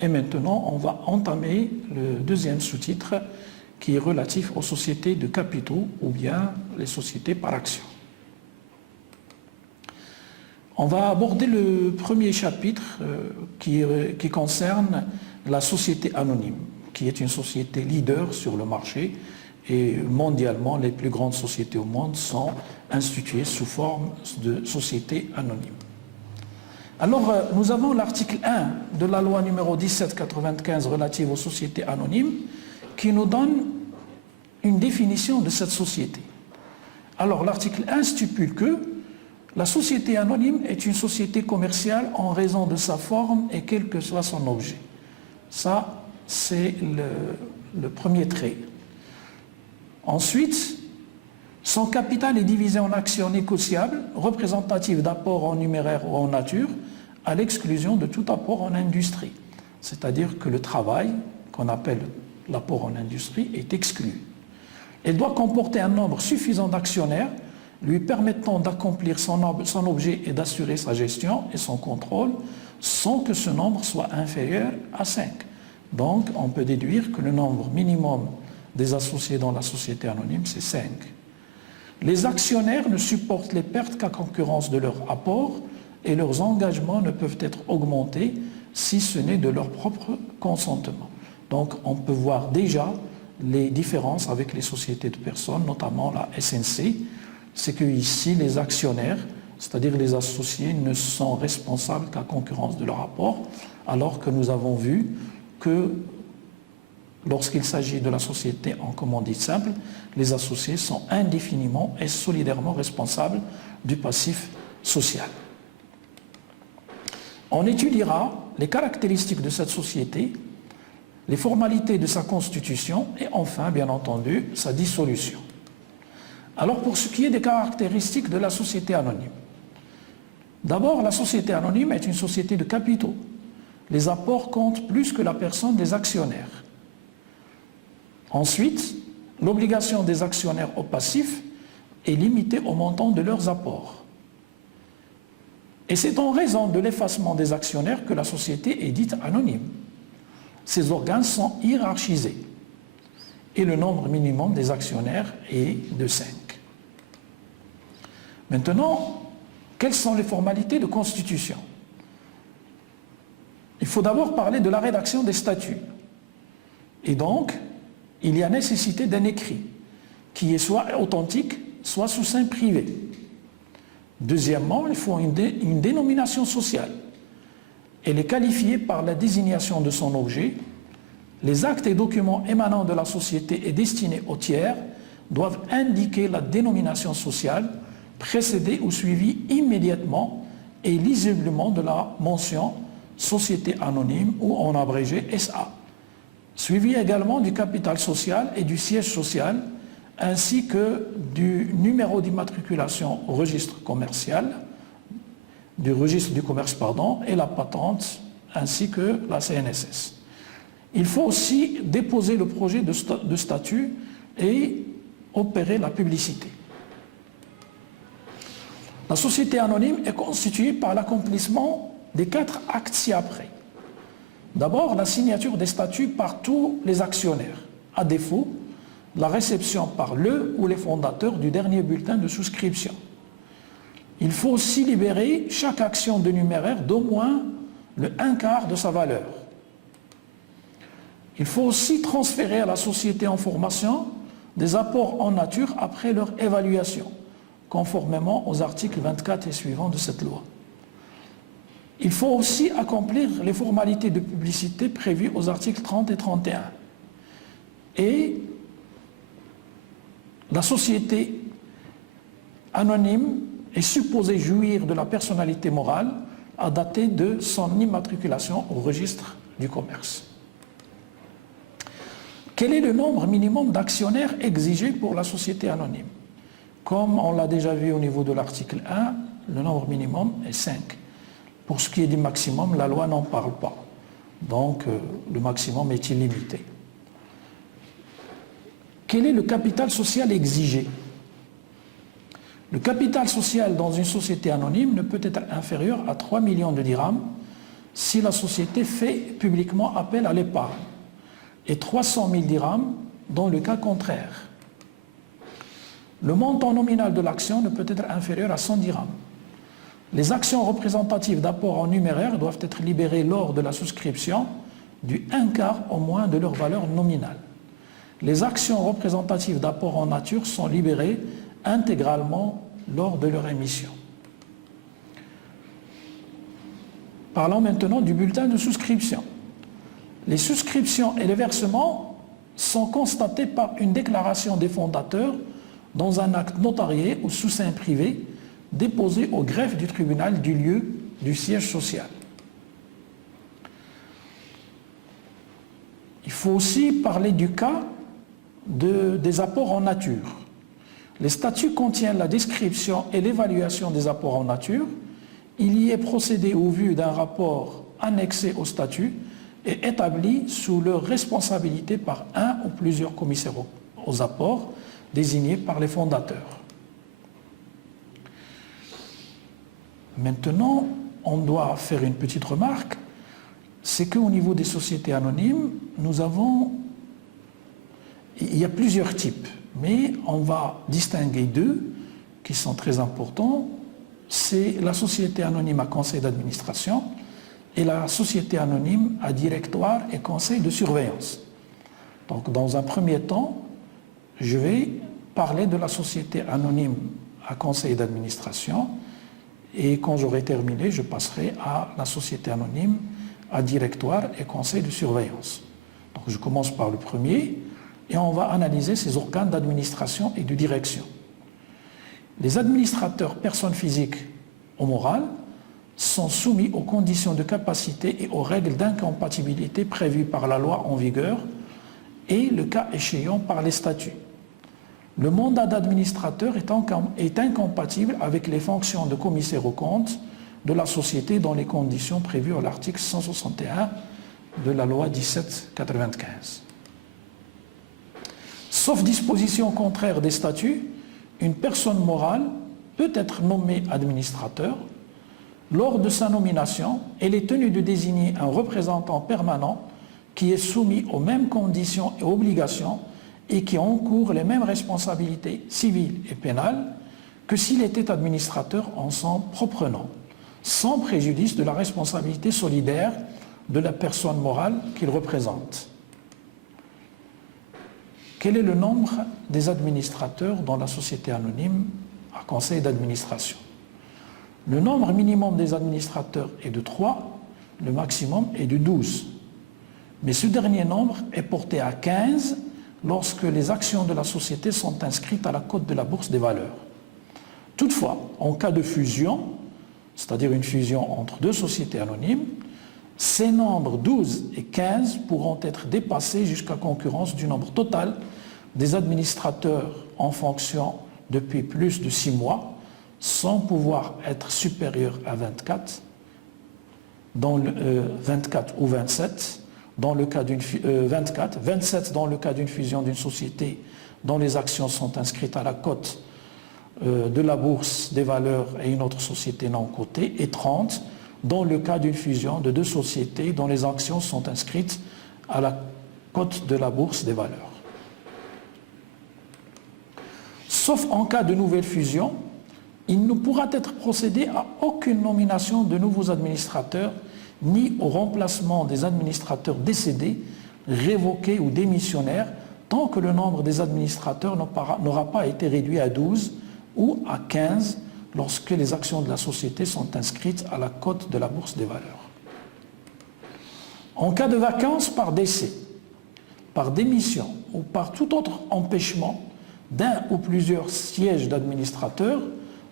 Et maintenant, on va entamer le deuxième sous-titre qui est relatif aux sociétés de capitaux ou bien les sociétés par action. On va aborder le premier chapitre qui concerne la société anonyme, qui est une société leader sur le marché et mondialement, les plus grandes sociétés au monde sont instituées sous forme de sociétés anonymes. Alors, nous avons l'article 1 de la loi numéro 1795 relative aux sociétés anonymes qui nous donne une définition de cette société. Alors, l'article 1 stipule que la société anonyme est une société commerciale en raison de sa forme et quel que soit son objet. Ça, c'est le premier trait. Ensuite, son capital est divisé en actions négociables, représentatives d'apports en numéraire ou en nature, à l'exclusion de tout apport en industrie. C'est-à-dire que le travail, qu'on appelle l'apport en industrie, est exclu. Elle doit comporter un nombre suffisant d'actionnaires, lui permettant d'accomplir son objet et d'assurer sa gestion et son contrôle, sans que ce nombre soit inférieur à 5. Donc, on peut déduire que le nombre minimum des associés dans la société anonyme, c'est 5. Les actionnaires ne supportent les pertes qu'à concurrence de leur apport et leurs engagements ne peuvent être augmentés si ce n'est de leur propre consentement. Donc, on peut voir déjà les différences avec les sociétés de personnes, notamment la SNC. C'est que ici, les actionnaires, c'est-à-dire les associés, ne sont responsables qu'à concurrence de leur apport, alors que nous avons vu que lorsqu'il s'agit de la société en commandite simple, les associés sont indéfiniment et solidairement responsables du passif social. On étudiera les caractéristiques de cette société, les formalités de sa constitution et enfin, bien entendu, sa dissolution. Alors, pour ce qui est des caractéristiques de la société anonyme, d'abord, la société anonyme est une société de capitaux. Les apports comptent plus que la personne des actionnaires. Ensuite, l'obligation des actionnaires au passif est limitée au montant de leurs apports. Et c'est en raison de l'effacement des actionnaires que la société est dite anonyme. Ces organes sont hiérarchisés et le nombre minimum des actionnaires est de 5. Maintenant, quelles sont les formalités de constitution? Il faut d'abord parler de la rédaction des statuts. Et donc, il y a nécessité d'un écrit qui est soit authentique, soit sous seing privé. Deuxièmement, il faut une dénomination sociale. Elle est qualifiée par la désignation de son objet. Les actes et documents émanant de la société et destinés aux tiers doivent indiquer la dénomination sociale, précédée ou suivie immédiatement et lisiblement de la mention Société anonyme ou en abrégé SA, suivi également du capital social et du siège social, ainsi que du numéro d'immatriculation au registre commercial, du registre du commerce, et la patente, ainsi que la CNSS. Il faut aussi déposer le projet de statut et opérer la publicité. La société anonyme est constituée par l'accomplissement des 4 actes ci-après. D'abord, la signature des statuts par tous les actionnaires. À défaut, la réception par le ou les fondateurs du dernier bulletin de souscription. Il faut aussi libérer chaque action de numéraire d'au moins le 1/4 de sa valeur. Il faut aussi transférer à la société en formation des apports en nature après leur évaluation, conformément aux articles 24 et suivants de cette loi. Il faut aussi accomplir les formalités de publicité prévues aux articles 30 et 31. Et la société anonyme est supposée jouir de la personnalité morale à dater de son immatriculation au registre du commerce. Quel est le nombre minimum d'actionnaires exigé pour la société anonyme? Comme on l'a déjà vu au niveau de l'article 1, le nombre minimum est 5. Pour ce qui est du maximum, la loi n'en parle pas. Donc, le maximum est illimité. Quel est le capital social exigé? Le capital social dans une société anonyme ne peut être inférieur à 3 millions de dirhams, si la société fait publiquement appel à l'épargne et 300 000 dirhams dans le cas contraire. Le montant nominal de l'action ne peut être inférieur à 100 dirhams. Les actions représentatives d'apport en numéraire doivent être libérées lors de la souscription du 1/4 au moins de leur valeur nominale. Les actions représentatives d'apport en nature sont libérées intégralement lors de leur émission. Parlons maintenant du bulletin de souscription. Les souscriptions et les versements sont constatés par une déclaration des fondateurs dans un acte notarié ou sous seing privé déposé au greffe du tribunal du lieu du siège social. Il faut aussi parler du cas des apports en nature. Les statuts contiennent la description et l'évaluation des apports en nature. Il y est procédé au vu d'un rapport annexé au statut et établi sous leur responsabilité par un ou plusieurs commissaires aux apports désignés par les fondateurs. Maintenant, on doit faire une petite remarque, c'est qu'au niveau des sociétés anonymes, il y a plusieurs types, mais on va distinguer deux qui sont très importants. C'est la société anonyme à conseil d'administration et la société anonyme à directoire et conseil de surveillance. Donc, dans un premier temps, je vais parler de la société anonyme à conseil d'administration et quand j'aurai terminé, je passerai à la société anonyme à directoire et conseil de surveillance. Donc, je commence par le premier et on va analyser ces organes d'administration et de direction. Les administrateurs, personnes physiques ou morales, sont soumis aux conditions de capacité et aux règles d'incompatibilité prévues par la loi en vigueur et, le cas échéant, par les statuts. Le mandat d'administrateur est incompatible avec les fonctions de commissaire aux comptes de la société dans les conditions prévues à l'article 161 de la loi 1795. Sauf disposition contraire des statuts, une personne morale peut être nommée administrateur. Lors de sa nomination, elle est tenue de désigner un représentant permanent qui est soumis aux mêmes conditions et obligations et qui encourt les mêmes responsabilités civiles et pénales que s'il était administrateur en son propre nom, sans préjudice de la responsabilité solidaire de la personne morale qu'il représente. Quel est le nombre des administrateurs dans la société anonyme à conseil d'administration? Le nombre minimum des administrateurs est de 3, le maximum est de 12. Mais ce dernier nombre est porté à 15 lorsque les actions de la société sont inscrites à la cote de la bourse des valeurs. Toutefois, en cas de fusion, c'est-à-dire une fusion entre deux sociétés anonymes, ces nombres 12 et 15 pourront être dépassés jusqu'à concurrence du nombre total des administrateurs en fonction depuis plus de 6 mois, sans pouvoir être supérieur à 24, 24 ou 27, dans le cas d'une 24, 27 dans le cas d'une fusion d'une société dont les actions sont inscrites à la cote de la bourse des valeurs et une autre société non cotée, et 30 dans le cas d'une fusion de deux sociétés dont les actions sont inscrites à la cote de la bourse des valeurs. Sauf en cas de nouvelle fusion, il ne pourra être procédé à aucune nomination de nouveaux administrateurs ni au remplacement des administrateurs décédés, révoqués ou démissionnaires, tant que le nombre des administrateurs n'aura pas été réduit à 12 ou à 15 lorsque les actions de la société sont inscrites à la cote de la bourse des valeurs. En cas de vacance par décès, par démission ou par tout autre empêchement d'un ou plusieurs sièges d'administrateurs,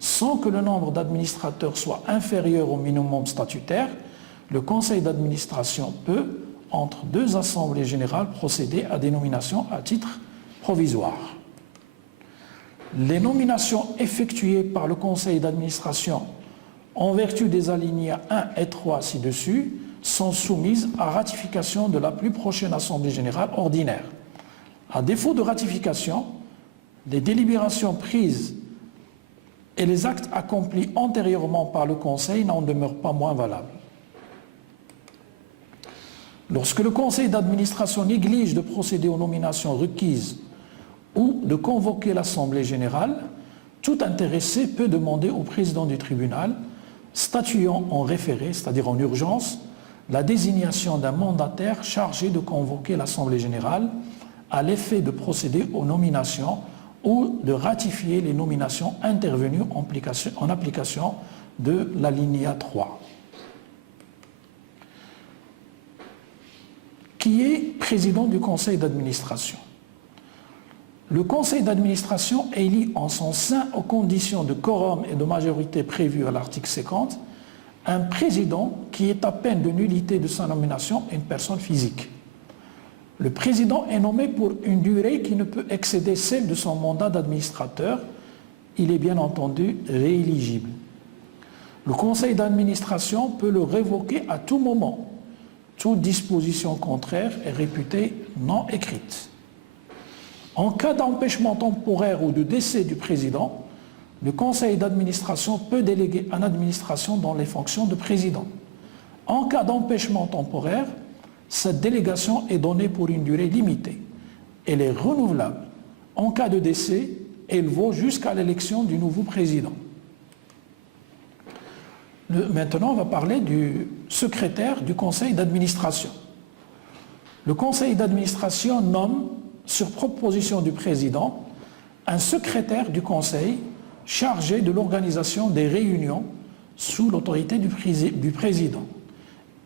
sans que le nombre d'administrateurs soit inférieur au minimum statutaire, le conseil d'administration peut, entre deux assemblées générales, procéder à des nominations à titre provisoire. Les nominations effectuées par le conseil d'administration en vertu des alinéas 1 et 3 ci-dessus sont soumises à ratification de la plus prochaine assemblée générale ordinaire. À défaut de ratification, les délibérations prises et les actes accomplis antérieurement par le conseil n'en demeurent pas moins valables. Lorsque le conseil d'administration néglige de procéder aux nominations requises ou de convoquer l'assemblée générale, tout intéressé peut demander au président du tribunal, statuant en référé, c'est-à-dire en urgence, la désignation d'un mandataire chargé de convoquer l'assemblée générale à l'effet de procéder aux nominations ou de ratifier les nominations intervenues en application de l'alinéa 3. Qui est président du conseil d'administration? Le conseil d'administration élit en son sein, aux conditions de quorum et de majorité prévues à l'article 50, un président qui est à peine de nullité de sa nomination une personne physique. Le président est nommé pour une durée qui ne peut excéder celle de son mandat d'administrateur. Il est bien entendu rééligible. Le conseil d'administration peut le révoquer à tout moment. Toute disposition contraire est réputée non écrite. En cas d'empêchement temporaire ou de décès du président, le conseil d'administration peut déléguer un administration dans les fonctions de président. En cas d'empêchement temporaire, cette délégation est donnée pour une durée limitée. Elle est renouvelable. En cas de décès, elle vaut jusqu'à l'élection du nouveau président. Maintenant, on va parler du secrétaire du conseil d'administration. Le conseil d'administration nomme, sur proposition du président, un secrétaire du conseil chargé de l'organisation des réunions sous l'autorité du président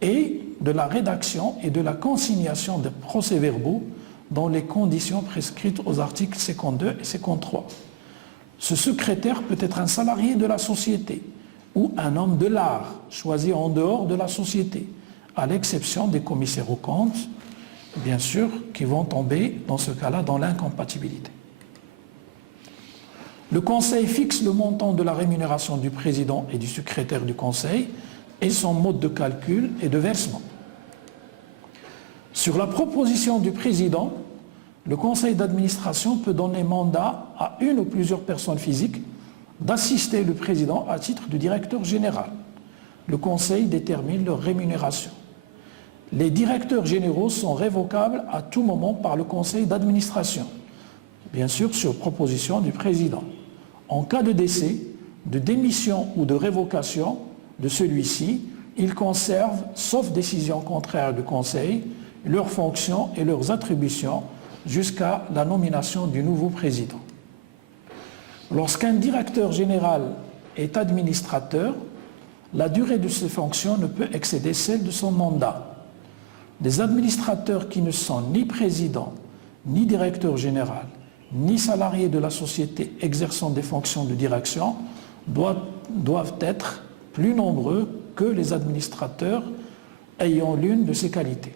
et de la rédaction et de la consignation des procès-verbaux dans les conditions prescrites aux articles 52 et 53. Ce secrétaire peut être un salarié de la société ou un homme de l'art choisi en dehors de la société, à l'exception des commissaires aux comptes, bien sûr, qui vont tomber dans ce cas-là dans l'incompatibilité. Le conseil fixe le montant de la rémunération du président et du secrétaire du conseil et son mode de calcul et de versement. Sur la proposition du président, le conseil d'administration peut donner mandat à une ou plusieurs personnes physiques d'assister le président à titre de directeur général. Le conseil détermine leur rémunération. Les directeurs généraux sont révocables à tout moment par le conseil d'administration, bien sûr sur proposition du président. En cas de décès, de démission ou de révocation de celui-ci, ils conservent, sauf décision contraire du conseil, leurs fonctions et leurs attributions jusqu'à la nomination du nouveau président. Lorsqu'un directeur général est administrateur, la durée de ses fonctions ne peut excéder celle de son mandat. Les administrateurs qui ne sont ni président, ni directeur général, ni salariés de la société exerçant des fonctions de direction doivent être plus nombreux que les administrateurs ayant l'une de ces qualités.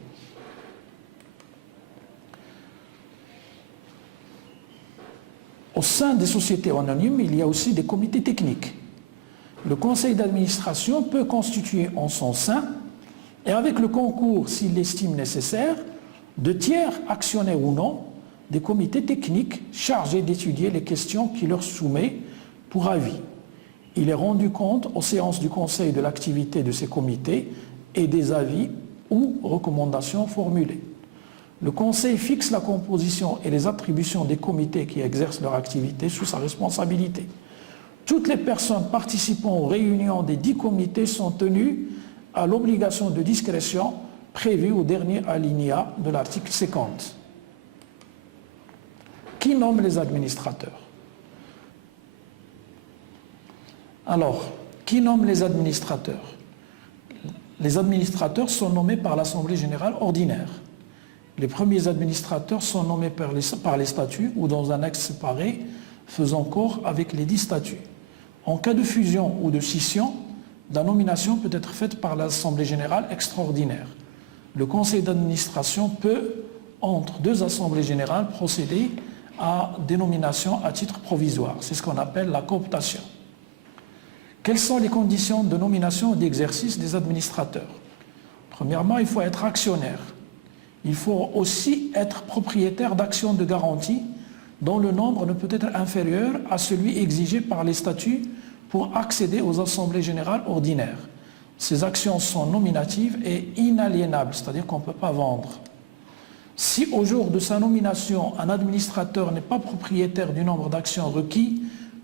Au sein des sociétés anonymes, il y a aussi des comités techniques. Le conseil d'administration peut constituer en son sein, et avec le concours, s'il l'estime nécessaire, de tiers actionnaires ou non, des comités techniques chargés d'étudier les questions qu'il leur soumet pour avis. Il est rendu compte aux séances du conseil de l'activité de ces comités et des avis ou recommandations formulées. Le conseil fixe la composition et les attributions des comités qui exercent leur activité sous sa responsabilité. Toutes les personnes participant aux réunions des 10 comités sont tenues à l'obligation de discrétion prévue au dernier alinéa de l'article 50. Qui nomme les administrateurs? Alors, qui nomme les administrateurs? Les administrateurs sont nommés par l'Assemblée générale ordinaire. Les premiers administrateurs sont nommés par les statuts ou dans un acte séparé faisant corps avec les 10 statuts. En cas de fusion ou de scission, la nomination peut être faite par l'Assemblée générale extraordinaire. Le conseil d'administration peut, entre deux assemblées générales, procéder à des nominations à titre provisoire. C'est ce qu'on appelle la cooptation. Quelles sont les conditions de nomination et d'exercice des administrateurs? Premièrement, il faut être actionnaire. Il faut aussi être propriétaire d'actions de garantie dont le nombre ne peut être inférieur à celui exigé par les statuts pour accéder aux assemblées générales ordinaires. Ces actions sont nominatives et inaliénables, c'est-à-dire qu'on ne peut pas vendre. Si au jour de sa nomination, un administrateur n'est pas propriétaire du nombre d'actions requis,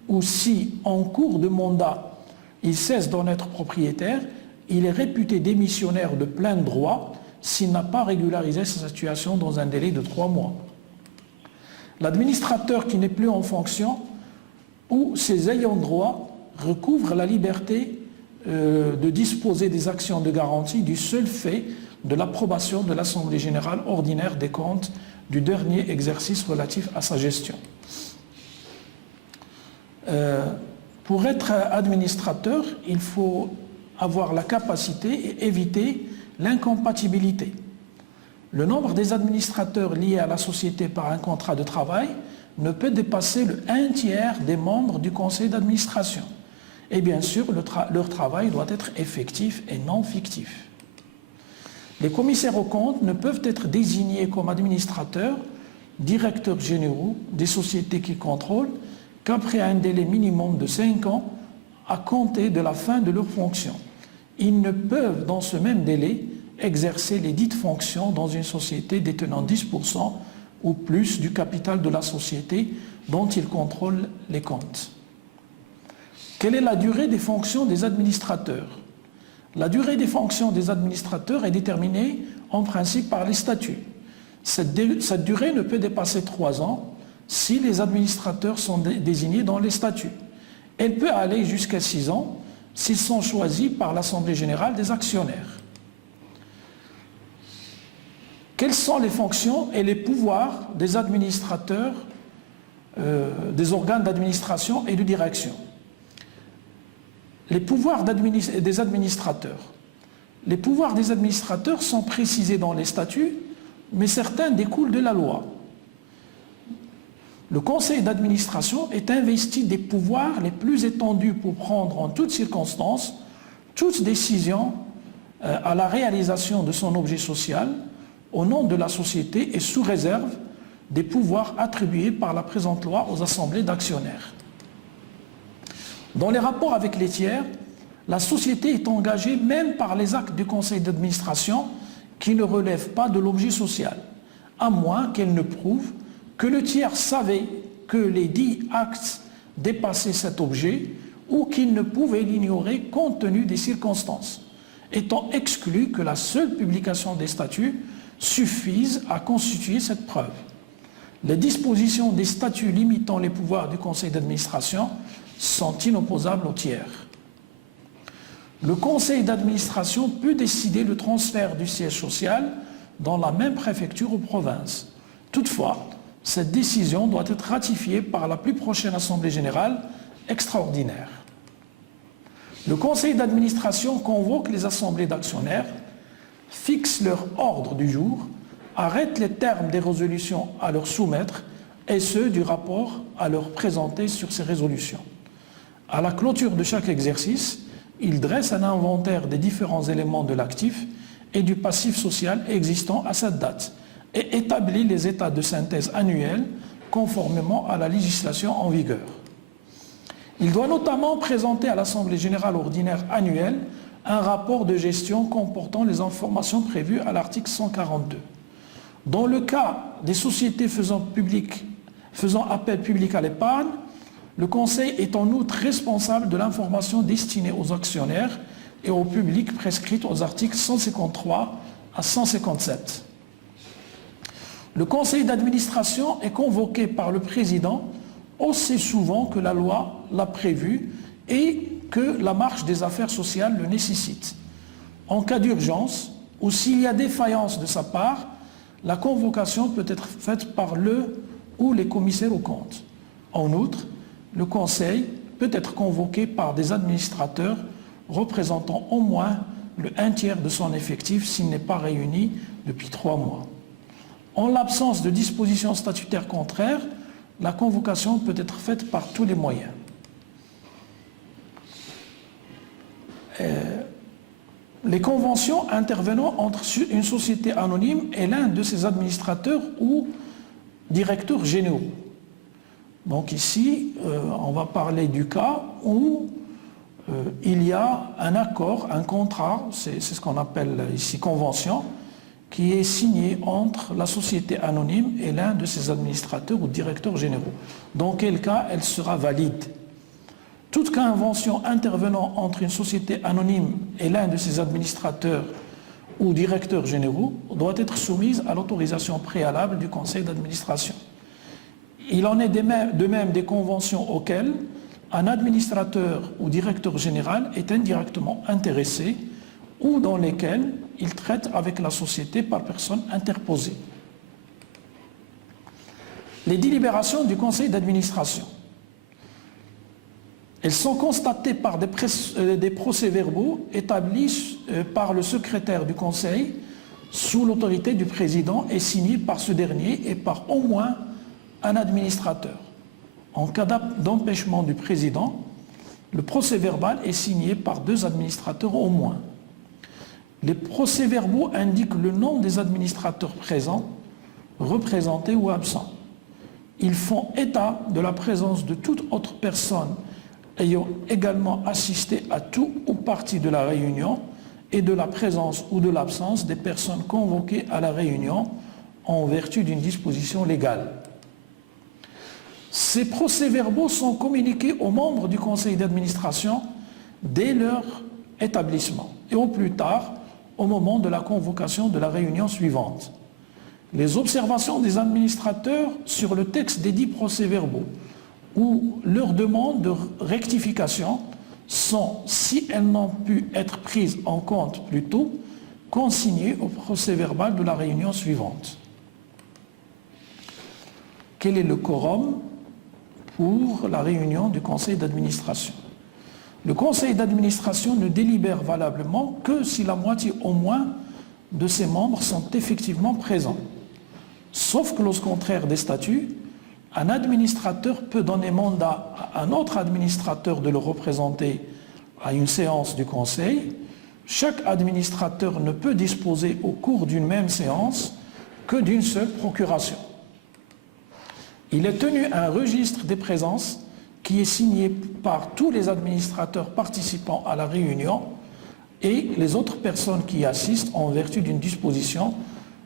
ou si en cours de mandat, il cesse d'en être propriétaire, il est réputé démissionnaire de plein droit s'il n'a pas régularisé sa situation dans un délai de 3 mois. L'administrateur qui n'est plus en fonction ou ses ayants droit recouvrent la liberté de disposer des actions de garantie du seul fait de l'approbation de l'Assemblée générale ordinaire des comptes du dernier exercice relatif à sa gestion. Pour être administrateur, il faut avoir la capacité et éviter l'incompatibilité. Le nombre des administrateurs liés à la société par un contrat de travail ne peut dépasser le 1/3 des membres du conseil d'administration. Et bien sûr, leur travail doit être effectif et non fictif. Les commissaires aux comptes ne peuvent être désignés comme administrateurs, directeurs généraux des sociétés qu'ils contrôlent qu'après un délai minimum de 5 ans à compter de la fin de leur fonction. Ils ne peuvent, dans ce même délai, exercer les dites fonctions dans une société détenant 10% ou plus du capital de la société dont ils contrôlent les comptes. Quelle est la durée des fonctions des administrateurs? La durée des fonctions des administrateurs est déterminée en principe par les statuts. Cette durée ne peut dépasser 3 ans si les administrateurs sont désignés dans les statuts. Elle peut aller jusqu'à 6 ans s'ils sont choisis par l'Assemblée générale des actionnaires. Quelles sont les fonctions et les pouvoirs des administrateurs, des organes d'administration et de direction? Les pouvoirs des administrateurs. Les pouvoirs des administrateurs sont précisés dans les statuts, mais certains découlent de la loi. Le conseil d'administration est investi des pouvoirs les plus étendus pour prendre en toutes circonstances toute décision à la réalisation de son objet social au nom de la société et sous réserve des pouvoirs attribués par la présente loi aux assemblées d'actionnaires. Dans les rapports avec les tiers, la société est engagée même par les actes du conseil d'administration qui ne relèvent pas de l'objet social, à moins qu'elle ne prouve que le tiers savait que les dits actes dépassaient cet objet ou qu'il ne pouvait l'ignorer compte tenu des circonstances, étant exclu que la seule publication des statuts suffise à constituer cette preuve. Les dispositions des statuts limitant les pouvoirs du conseil d'administration sont inopposables aux tiers. Le conseil d'administration peut décider le transfert du siège social dans la même préfecture ou province. Toutefois, cette décision doit être ratifiée par la plus prochaine Assemblée générale extraordinaire. Le conseil d'administration convoque les assemblées d'actionnaires, fixe leur ordre du jour, arrête les termes des résolutions à leur soumettre et ceux du rapport à leur présenter sur ces résolutions. À la clôture de chaque exercice, il dresse un inventaire des différents éléments de l'actif et du passif social existant à cette date et établit les états de synthèse annuels conformément à la législation en vigueur. Il doit notamment présenter à l'Assemblée générale ordinaire annuelle un rapport de gestion comportant les informations prévues à l'article 142. Dans le cas des sociétés faisant appel public à l'épargne, le Conseil est en outre responsable de l'information destinée aux actionnaires et au public prescrite aux articles 153 à 157. Le Conseil d'administration est convoqué par le Président aussi souvent que la loi l'a prévu et que la marche des affaires sociales le nécessite. En cas d'urgence ou s'il y a défaillance de sa part, la convocation peut être faite par le ou les commissaires aux comptes. En outre, le Conseil peut être convoqué par des administrateurs représentant au moins le 1/3 de son effectif s'il n'est pas réuni depuis 3 mois. En l'absence de dispositions statutaires contraires, la convocation peut être faite par tous les moyens. Les conventions intervenant entre une société anonyme et l'un de ses administrateurs ou directeurs généraux. Donc ici, on va parler du cas où il y a un accord, un contrat, c'est ce qu'on appelle ici convention, qui est signé entre la société anonyme et l'un de ses administrateurs ou directeurs généraux. Dans quel cas elle sera valide? Toute convention intervenant entre une société anonyme et l'un de ses administrateurs ou directeurs généraux doit être soumise à l'autorisation préalable du conseil d'administration. Il en est de même des conventions auxquelles un administrateur ou directeur général est indirectement intéressé ou dans lesquelles il traite avec la société par personne interposée. Les délibérations du conseil d'administration. Elles sont constatées par des procès-verbaux établis par le secrétaire du conseil sous l'autorité du président et signés par ce dernier et par au moins un administrateur. En cas d'empêchement du président, le procès-verbal est signé par 2 administrateurs au moins. Les procès-verbaux indiquent le nom des administrateurs présents, représentés ou absents. Ils font état de la présence de toute autre personne ayant également assisté à tout ou partie de la réunion et de la présence ou de l'absence des personnes convoquées à la réunion en vertu d'une disposition légale. Ces procès-verbaux sont communiqués aux membres du conseil d'administration dès leur établissement et au plus tard au moment de la convocation de la réunion suivante. Les observations des administrateurs sur le texte des 10 procès-verbaux ou leurs demandes de rectification sont, si elles n'ont pu être prises en compte plus tôt, consignées au procès-verbal de la réunion suivante. Quel est le quorum pour la réunion du conseil d'administration? Le conseil d'administration ne délibère valablement que si la moitié au moins de ses membres sont effectivement présents. Sauf clause contraire des statuts, un administrateur peut donner mandat à un autre administrateur de le représenter à une séance du conseil. Chaque administrateur ne peut disposer au cours d'une même séance que d'une seule procuration. Il est tenu un registre des présences qui est signé par tous les administrateurs participant à la réunion et les autres personnes qui y assistent en vertu d'une disposition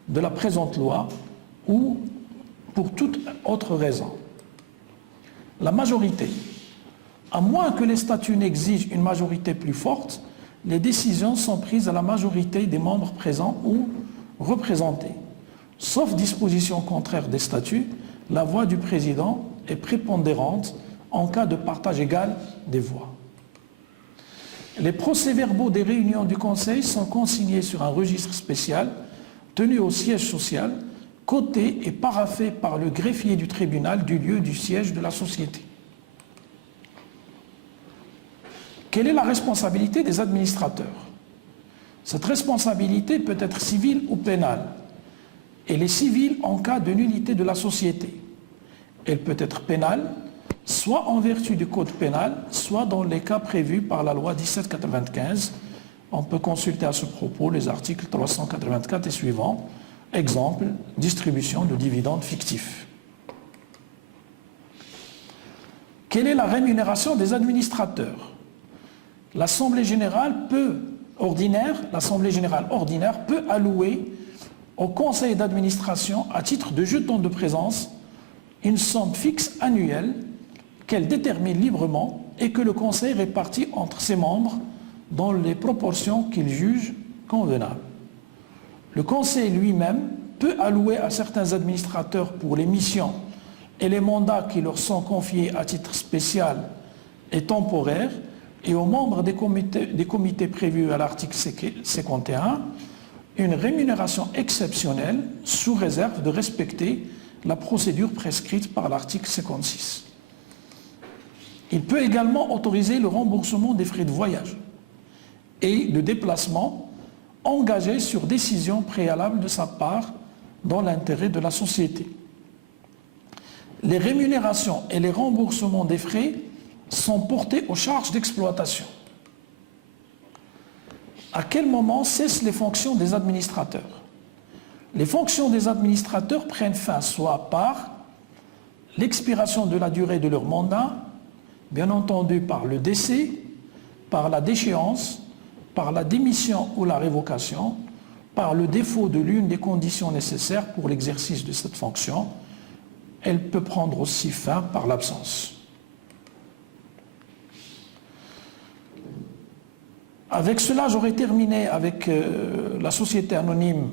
de la présente loi ou pour toute autre raison. La majorité. À moins que les statuts n'exigent une majorité plus forte, les décisions sont prises à la majorité des membres présents ou représentés. Sauf disposition contraire des statuts, la voix du président est prépondérante en cas de partage égal des voix. Les procès-verbaux des réunions du Conseil sont consignés sur un registre spécial tenu au siège social, coté et paraphé par le greffier du tribunal du lieu du siège de la société. Quelle est la responsabilité des administrateurs? Cette responsabilité peut être civile ou pénale. Elle est civile en cas de nullité de la société. Elle peut être pénale, soit en vertu du code pénal, soit dans les cas prévus par la loi 1795. On peut consulter à ce propos les articles 384 et suivants. Exemple, distribution de dividendes fictifs. Quelle est la rémunération des administrateurs? L'Assemblée générale ordinaire peut allouer au conseil d'administration, à titre de jeton de présence, une somme fixe annuelle qu'elle détermine librement et que le conseil répartit entre ses membres dans les proportions qu'il juge convenables. Le conseil lui-même peut allouer à certains administrateurs pour les missions et les mandats qui leur sont confiés à titre spécial et temporaire et aux membres des comités prévus à l'article 51 une rémunération exceptionnelle sous réserve de respecter la procédure prescrite par l'article 56. Il peut également autoriser le remboursement des frais de voyage et de déplacement engagés sur décision préalable de sa part dans l'intérêt de la société. Les rémunérations et les remboursements des frais sont portés aux charges d'exploitation. À quel moment cessent les fonctions des administrateurs? Les fonctions des administrateurs prennent fin soit par l'expiration de la durée de leur mandat, bien entendu par le décès, par la déchéance, par la démission ou la révocation, par le défaut de l'une des conditions nécessaires pour l'exercice de cette fonction. Elle peut prendre aussi fin par l'absence. Avec cela, j'aurais terminé avec la société anonyme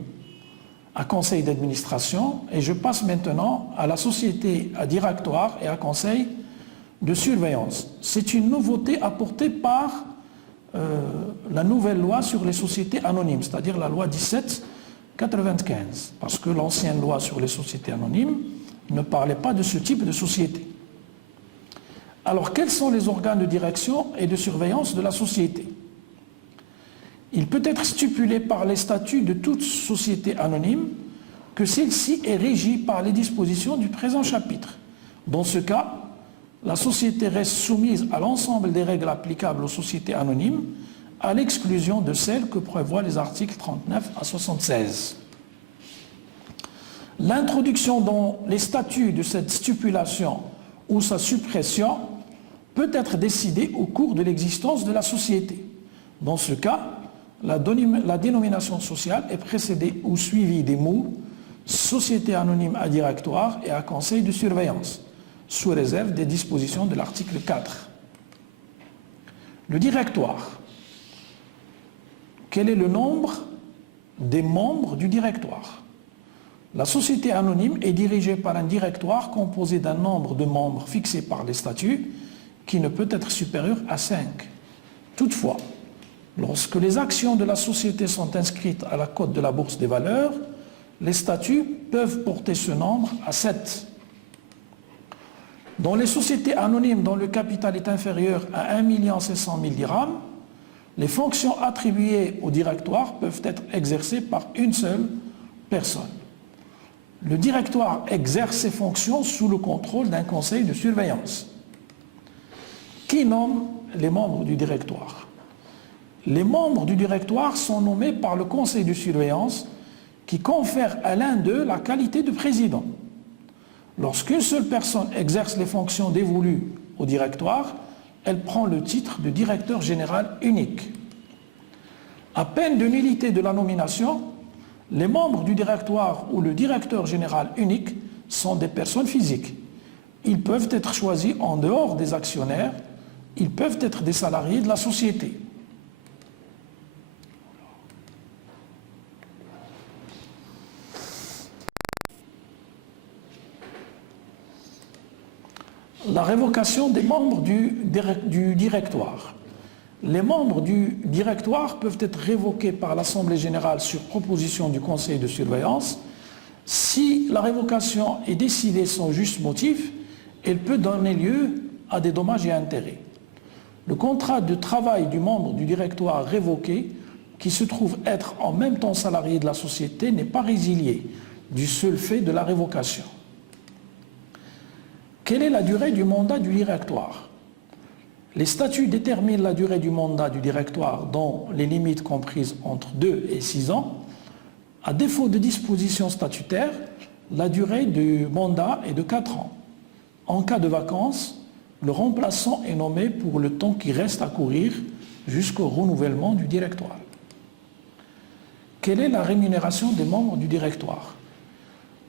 à conseil d'administration et je passe maintenant à la société à directoire et à conseil de surveillance. C'est une nouveauté apportée par la nouvelle loi sur les sociétés anonymes, c'est-à-dire la loi 1795, parce que l'ancienne loi sur les sociétés anonymes ne parlait pas de ce type de société. Alors, quels sont les organes de direction et de surveillance de la société? Il peut être stipulé par les statuts de toute société anonyme que celle-ci est régie par les dispositions du présent chapitre. Dans ce cas, la société reste soumise à l'ensemble des règles applicables aux sociétés anonymes, à l'exclusion de celles que prévoient les articles 39 à 76. L'introduction dans les statuts de cette stipulation ou sa suppression peut être décidée au cours de l'existence de la société. Dans ce cas, la dénomination sociale est précédée ou suivie des mots « société anonyme à directoire et à conseil de surveillance », sous réserve des dispositions de l'article 4. Le directoire. Quel est le nombre des membres du directoire? La société anonyme est dirigée par un directoire composé d'un nombre de membres fixé par les statuts qui ne peut être supérieur à 5. Toutefois, lorsque les actions de la société sont inscrites à la cote de la bourse des valeurs, les statuts peuvent porter ce nombre à 7. Dans les sociétés anonymes dont le capital est inférieur à 1 700 000 dirhams, les fonctions attribuées au directoire peuvent être exercées par une seule personne. Le directoire exerce ses fonctions sous le contrôle d'un conseil de surveillance. Qui nomme les membres du directoire? Les membres du directoire sont nommés par le conseil de surveillance qui confère à l'un d'eux la qualité de président. Lorsqu'une seule personne exerce les fonctions dévolues au directoire, elle prend le titre de directeur général unique. À peine de nullité de la nomination, les membres du directoire ou le directeur général unique sont des personnes physiques. Ils peuvent être choisis en dehors des actionnaires, ils peuvent être des salariés de la société. La révocation des membres du directoire. Les membres du directoire peuvent être révoqués par l'Assemblée générale sur proposition du conseil de surveillance. Si la révocation est décidée sans juste motif, elle peut donner lieu à des dommages et intérêts. Le contrat de travail du membre du directoire révoqué, qui se trouve être en même temps salarié de la société, n'est pas résilié du seul fait de la révocation. Quelle est la durée du mandat du directoire? Les statuts déterminent la durée du mandat du directoire dans les limites comprises entre 2 et 6 ans. À défaut de dispositions statutaires, la durée du mandat est de 4 ans. En cas de vacances, le remplaçant est nommé pour le temps qui reste à courir jusqu'au renouvellement du directoire. Quelle est la rémunération des membres du directoire?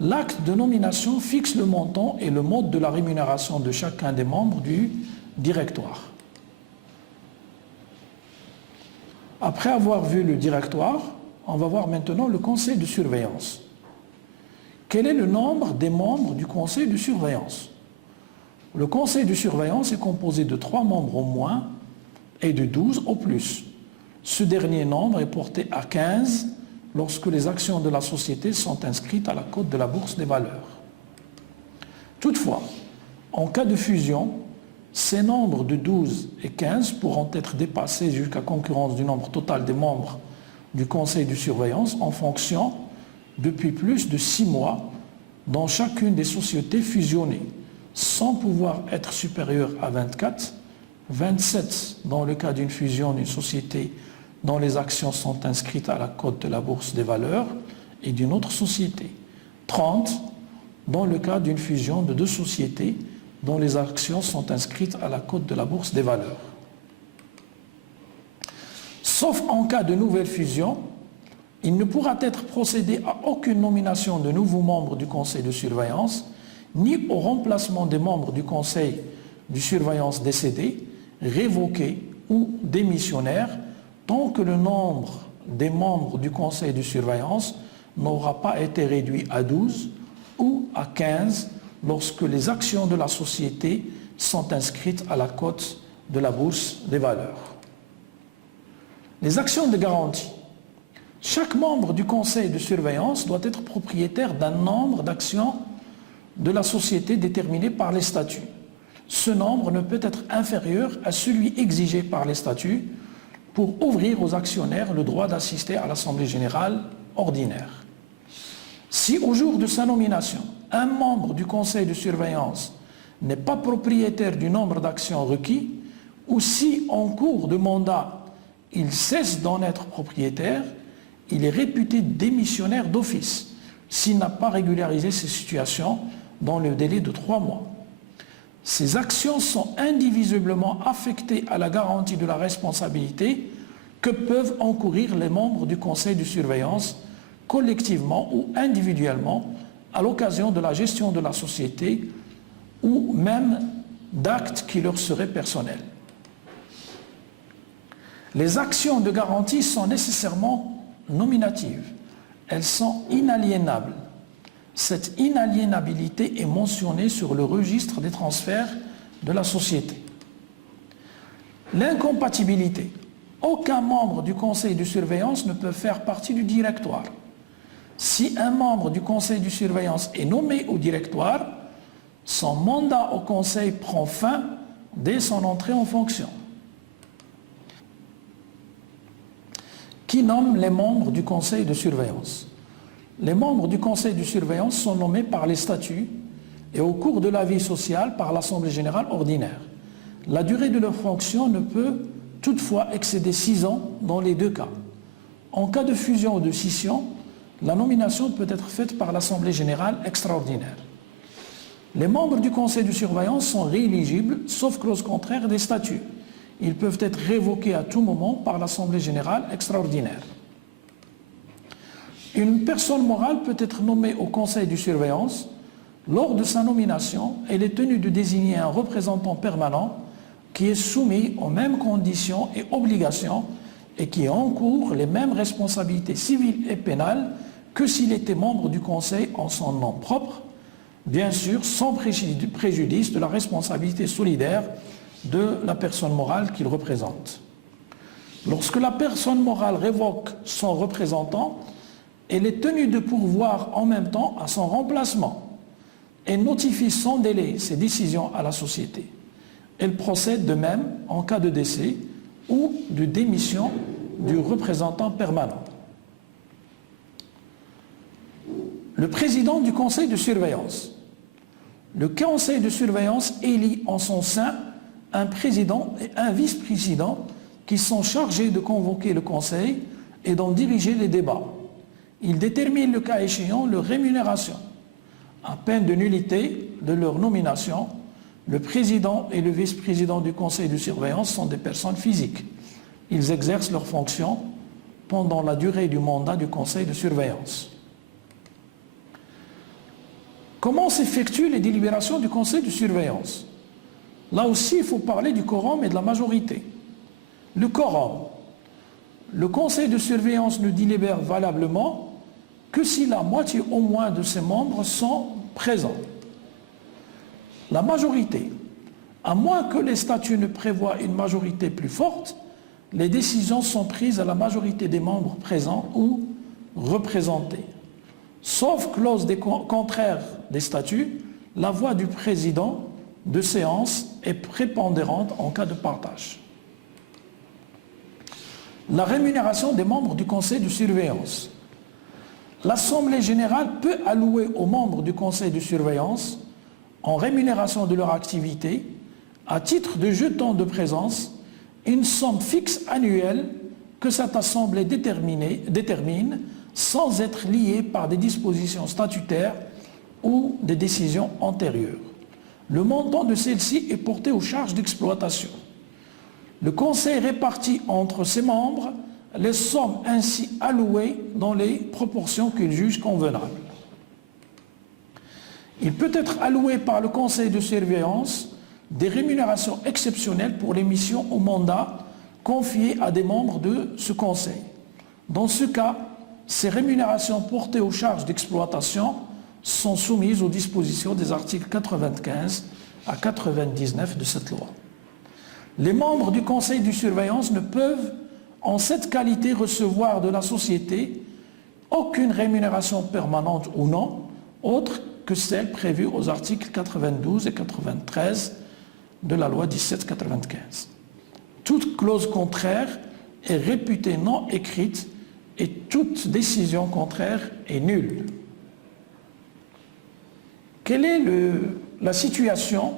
L'acte de nomination fixe le montant et le mode de la rémunération de chacun des membres du directoire. Après avoir vu le directoire, on va voir maintenant le conseil de surveillance. Quel est le nombre des membres du conseil de surveillance? Le conseil de surveillance est composé de 3 membres au moins et de 12 au plus. Ce dernier nombre est porté à 15 lorsque les actions de la société sont inscrites à la cote de la bourse des valeurs. Toutefois, en cas de fusion, ces nombres de 12 et 15 pourront être dépassés jusqu'à concurrence du nombre total des membres du conseil de surveillance en fonction depuis plus de 6 mois dans chacune des sociétés fusionnées, sans pouvoir être supérieur à 24, 27 dans le cas d'une fusion d'une société dont les actions sont inscrites à la cote de la bourse des valeurs et d'une autre société, 30 dans le cas d'une fusion de 2 sociétés dont les actions sont inscrites à la cote de la bourse des valeurs. Sauf en cas de nouvelle fusion, il ne pourra être procédé à aucune nomination de nouveaux membres du conseil de surveillance, ni au remplacement des membres du conseil de surveillance décédés, révoqués ou démissionnaires, tant que le nombre des membres du conseil de surveillance n'aura pas été réduit à 12 ou à 15 lorsque les actions de la société sont inscrites à la cote de la bourse des valeurs. Les actions de garantie. Chaque membre du conseil de surveillance doit être propriétaire d'un nombre d'actions de la société déterminé par les statuts. Ce nombre ne peut être inférieur à celui exigé par les statuts pour ouvrir aux actionnaires le droit d'assister à l'Assemblée générale ordinaire. Si au jour de sa nomination, un membre du conseil de surveillance n'est pas propriétaire du nombre d'actions requis, ou si en cours de mandat il cesse d'en être propriétaire, il est réputé démissionnaire d'office s'il n'a pas régularisé ces situations dans le délai de 3 mois. Ces actions sont indivisiblement affectées à la garantie de la responsabilité que peuvent encourir les membres du conseil de surveillance collectivement ou individuellement à l'occasion de la gestion de la société ou même d'actes qui leur seraient personnels. Les actions de garantie sont nécessairement nominatives. Elles sont inaliénables. Cette inaliénabilité est mentionnée sur le registre des transferts de la société. L'incompatibilité. Aucun membre du conseil de surveillance ne peut faire partie du directoire. Si un membre du conseil de surveillance est nommé au directoire, son mandat au conseil prend fin dès son entrée en fonction. Qui nomme les membres du conseil de surveillance? Les membres du conseil de surveillance sont nommés par les statuts et au cours de la vie sociale par l'Assemblée générale ordinaire. La durée de leur fonction ne peut toutefois excéder 6 ans dans les 2 cas. En cas de fusion ou de scission, la nomination peut être faite par l'Assemblée générale extraordinaire. Les membres du conseil de surveillance sont rééligibles, sauf clause contraire des statuts. Ils peuvent être révoqués à tout moment par l'Assemblée générale extraordinaire. Une personne morale peut être nommée au conseil de surveillance. Lors de sa nomination, elle est tenue de désigner un représentant permanent qui est soumis aux mêmes conditions et obligations et qui encourt les mêmes responsabilités civiles et pénales que s'il était membre du conseil en son nom propre, bien sûr sans préjudice de la responsabilité solidaire de la personne morale qu'il représente. Lorsque la personne morale révoque son représentant, elle est tenue de pourvoir en même temps à son remplacement et notifie sans délai ses décisions à la société. Elle procède de même en cas de décès ou de démission du représentant permanent. Le président du conseil de surveillance. Le conseil de surveillance élit en son sein un président et un vice-président qui sont chargés de convoquer le conseil et d'en diriger les débats. Ils déterminent le cas échéant leur rémunération. À peine de nullité de leur nomination, le président et le vice-président du conseil de surveillance sont des personnes physiques. Ils exercent leurs fonctions pendant la durée du mandat du conseil de surveillance. Comment s'effectuent les délibérations du conseil de surveillance? Là aussi, il faut parler du quorum et de la majorité. Le quorum. Le conseil de surveillance ne délibère valablement que si la moitié au moins de ses membres sont présents. La majorité. À moins que les statuts ne prévoient une majorité plus forte, les décisions sont prises à la majorité des membres présents ou représentés. Sauf clause contraire des statuts, la voix du président de séance est prépondérante en cas de partage. La rémunération des membres du conseil de surveillance. L'Assemblée générale peut allouer aux membres du conseil de surveillance, en rémunération de leur activité, à titre de jeton de présence, une somme fixe annuelle que cette Assemblée détermine sans être liée par des dispositions statutaires ou des décisions antérieures. Le montant de celle-ci est porté aux charges d'exploitation. Le conseil répartit entre ses membres les sommes ainsi allouées dans les proportions qu'il juge convenables. Il peut être alloué par le conseil de surveillance des rémunérations exceptionnelles pour les missions ou mandats confiés à des membres de ce conseil. Dans ce cas, ces rémunérations portées aux charges d'exploitation sont soumises aux dispositions des articles 95 à 99 de cette loi. Les membres du conseil de surveillance ne peuvent, en cette qualité, recevoir de la société aucune rémunération permanente ou non, autre que celle prévue aux articles 92 et 93 de la loi 1795. Toute clause contraire est réputée non écrite et toute décision contraire est nulle. Quelle est la situation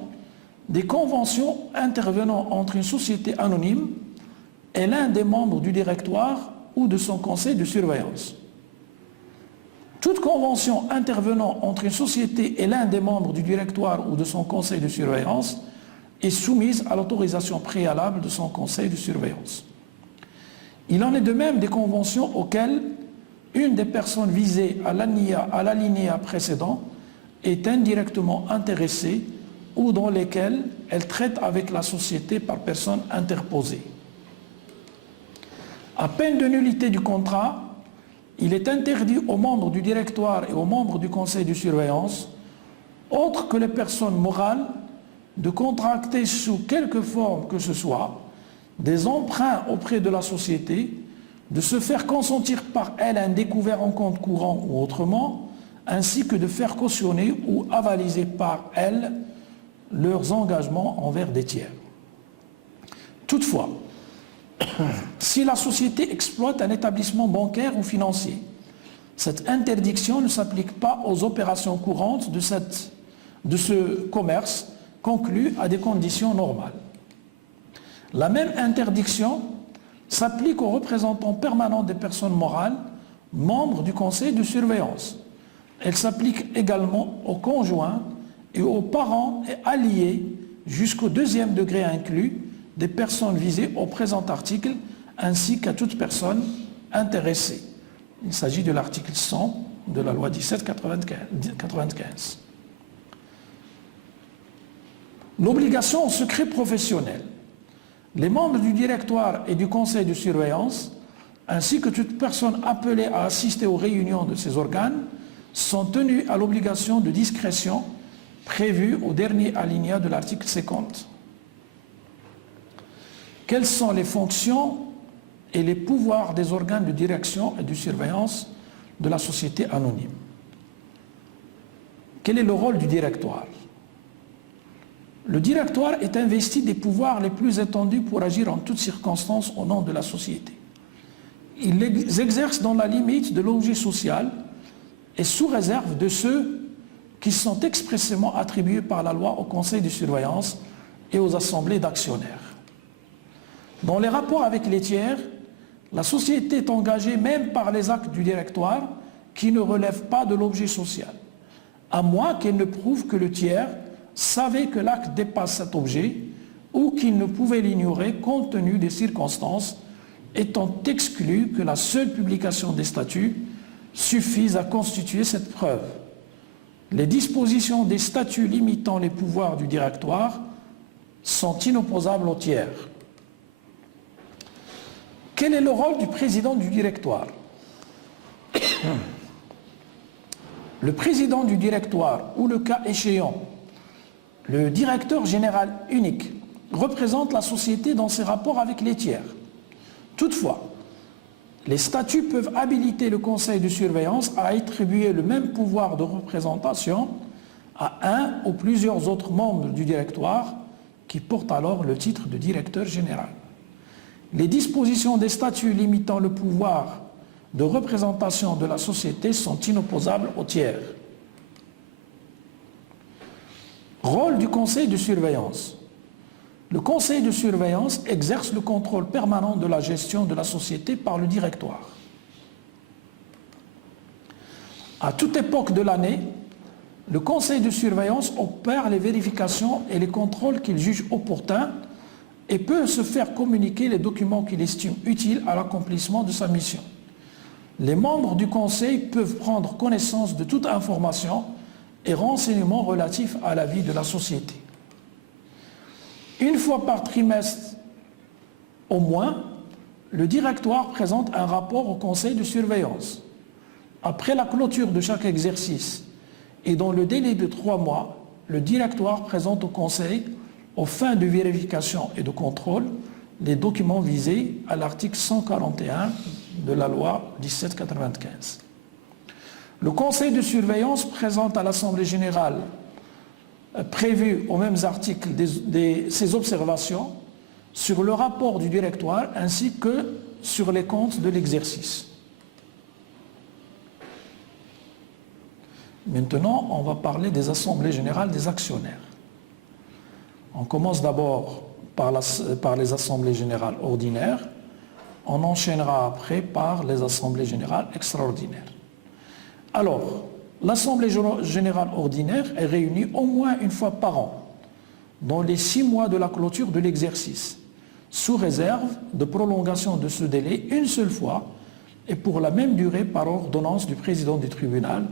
des conventions intervenant entre une société anonyme et l'un des membres du directoire ou de son conseil de surveillance? Toute convention intervenant entre une société et l'un des membres du directoire ou de son conseil de surveillance est soumise à l'autorisation préalable de son conseil de surveillance. Il en est de même des conventions auxquelles une des personnes visées à l'alinéa précédent est indirectement intéressée ou dans lesquelles elle traite avec la société par personne interposée. À peine de nullité du contrat, il est interdit aux membres du directoire et aux membres du conseil de surveillance, autres que les personnes morales, de contracter sous quelque forme que ce soit des emprunts auprès de la société, de se faire consentir par elle un découvert en compte courant ou autrement, ainsi que de faire cautionner ou avaliser par elle leurs engagements envers des tiers. Toutefois, si la société exploite un établissement bancaire ou financier, cette interdiction ne s'applique pas aux opérations courantes de ce commerce conclu à des conditions normales. La même interdiction s'applique aux représentants permanents des personnes morales, membres du conseil de surveillance. Elle s'applique également aux conjoints et aux parents et alliés jusqu'au deuxième degré inclus des personnes visées au présent article ainsi qu'à toute personne intéressée. Il s'agit de l'article 100 de la loi 1795. L'obligation au secret professionnel. Les membres du directoire et du conseil de surveillance, ainsi que toute personne appelée à assister aux réunions de ces organes, sont tenus à l'obligation de discrétion prévue au dernier alinéa de l'article 50. Quelles sont les fonctions et les pouvoirs des organes de direction et de surveillance de la société anonyme? Quel est le rôle du directoire? Le directoire est investi des pouvoirs les plus étendus pour agir en toutes circonstances au nom de la société. Il les exerce dans la limite de l'objet social et sous réserve de ceux qui sont expressément attribués par la loi au conseil de surveillance et aux assemblées d'actionnaires. Dans les rapports avec les tiers, la société est engagée même par les actes du directoire qui ne relèvent pas de l'objet social, à moins qu'elle ne prouve que le tiers savait que l'acte dépasse cet objet ou qu'il ne pouvait l'ignorer compte tenu des circonstances, étant exclu que la seule publication des statuts suffise à constituer cette preuve. Les dispositions des statuts limitant les pouvoirs du directoire sont inopposables aux tiers. Quel est le rôle du président du directoire? Le président du directoire, ou le cas échéant, le directeur général unique, représente la société dans ses rapports avec les tiers. Toutefois, les statuts peuvent habiliter le conseil de surveillance à attribuer le même pouvoir de représentation à un ou plusieurs autres membres du directoire qui portent alors le titre de directeur général. Les dispositions des statuts limitant le pouvoir de représentation de la société sont inopposables aux tiers. Rôle du conseil de surveillance. Le conseil de surveillance exerce le contrôle permanent de la gestion de la société par le directoire. À toute époque de l'année, le conseil de surveillance opère les vérifications et les contrôles qu'il juge opportuns et peut se faire communiquer les documents qu'il estime utiles à l'accomplissement de sa mission. Les membres du Conseil peuvent prendre connaissance de toute information et renseignements relatifs à la vie de la société. Une fois par trimestre au moins, le directoire présente un rapport au Conseil de surveillance. Après la clôture de chaque exercice et dans le délai de 3 mois, le directoire présente au Conseil, aux fins de vérification et de contrôle, les documents visés à l'article 141 de la loi 1795. Le Conseil de surveillance présente à l'Assemblée générale, prévue aux mêmes articles, ses observations sur le rapport du directoire ainsi que sur les comptes de l'exercice. Maintenant, on va parler des assemblées générales des actionnaires. On commence d'abord par les assemblées générales ordinaires, on enchaînera après par les assemblées générales extraordinaires. Alors, l'assemblée générale ordinaire est réunie au moins une fois par an, dans les 6 mois de la clôture de l'exercice, sous réserve de prolongation de ce délai une seule fois et pour la même durée par ordonnance du président du tribunal,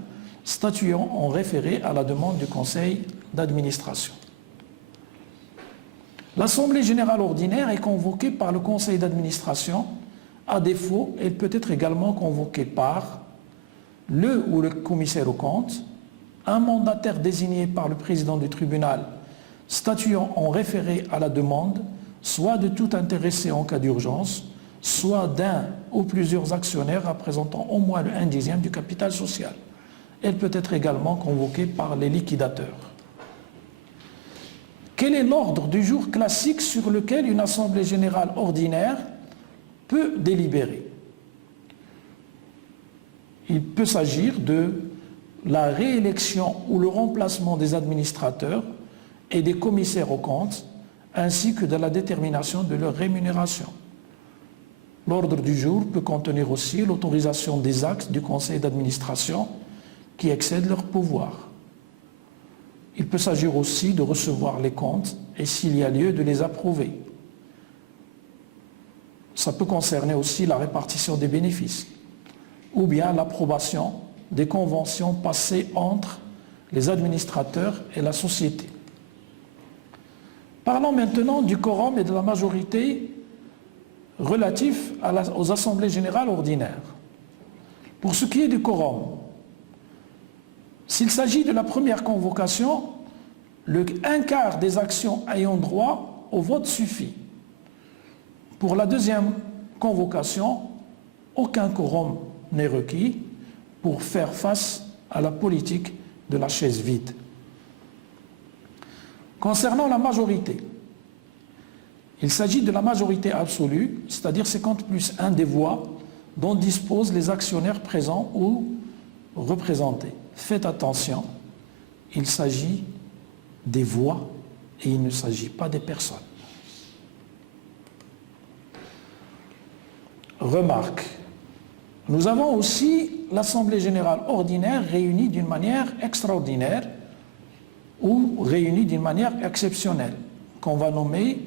statuant en référé à la demande du conseil d'administration. L'Assemblée générale ordinaire est convoquée par le conseil d'administration. À défaut, elle peut être également convoquée par le ou le commissaire aux comptes, un mandataire désigné par le président du tribunal statuant en référé à la demande, soit de tout intéressé en cas d'urgence, soit d'un ou plusieurs actionnaires représentant au moins le 1/10 du capital social. Elle peut être également convoquée par les liquidateurs. Quel est l'ordre du jour classique sur lequel une assemblée générale ordinaire peut délibérer? Il peut s'agir de la réélection ou le remplacement des administrateurs et des commissaires aux comptes, ainsi que de la détermination de leur rémunération. L'ordre du jour peut contenir aussi l'autorisation des actes du conseil d'administration qui excèdent leur pouvoir. Il peut s'agir aussi de recevoir les comptes et, s'il y a lieu, de les approuver. Ça peut concerner aussi la répartition des bénéfices ou bien l'approbation des conventions passées entre les administrateurs et la société. Parlons maintenant du quorum et de la majorité relatifs aux assemblées générales ordinaires. Pour ce qui est du quorum, s'il s'agit de la première convocation, le 1/4 des actions ayant droit au vote suffit. Pour la deuxième convocation, aucun quorum n'est requis pour faire face à la politique de la chaise vide. Concernant la majorité, il s'agit de la majorité absolue, c'est-à-dire 50+1 des voix dont disposent les actionnaires présents ou représentés. Faites attention, il s'agit des voix et il ne s'agit pas des personnes. Remarque, nous avons aussi l'Assemblée générale ordinaire réunie d'une manière extraordinaire ou réunie d'une manière exceptionnelle, qu'on va nommer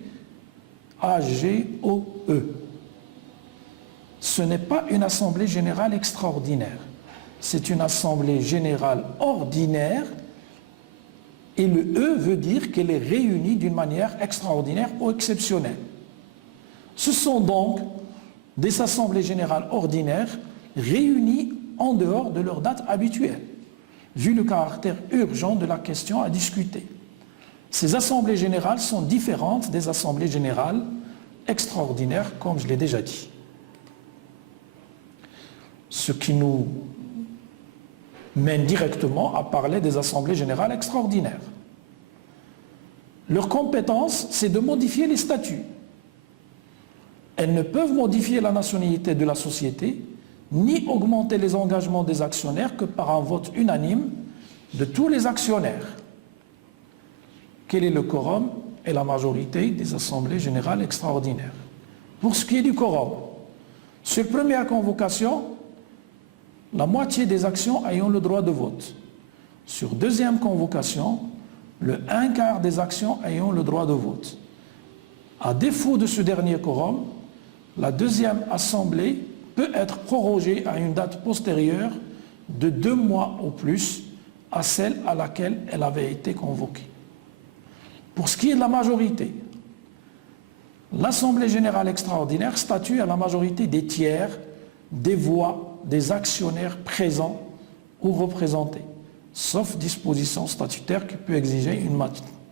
AGOE. Ce n'est pas une Assemblée générale extraordinaire. C'est une assemblée générale ordinaire et le E veut dire qu'elle est réunie d'une manière extraordinaire ou exceptionnelle. Ce sont donc des assemblées générales ordinaires réunies en dehors de leur date habituelle, vu le caractère urgent de la question à discuter. Ces assemblées générales sont différentes des assemblées générales extraordinaires, comme je l'ai déjà dit. Ce qui nous mène directement à parler des assemblées générales extraordinaires. Leur compétence, c'est de modifier les statuts. Elles ne peuvent modifier la nationalité de la société, ni augmenter les engagements des actionnaires que par un vote unanime de tous les actionnaires. Quel est le quorum et la majorité des assemblées générales extraordinaires? Pour ce qui est du quorum, sur première convocation, la moitié des actions ayant le droit de vote. Sur deuxième convocation, le 1/4 des actions ayant le droit de vote. À défaut de ce dernier quorum, la deuxième assemblée peut être prorogée à une date postérieure de 2 mois au plus à celle à laquelle elle avait été convoquée. Pour ce qui est de la majorité, l'Assemblée générale extraordinaire statue à la majorité des tiers des voix des actionnaires présents ou représentés, sauf disposition statutaire qui peut exiger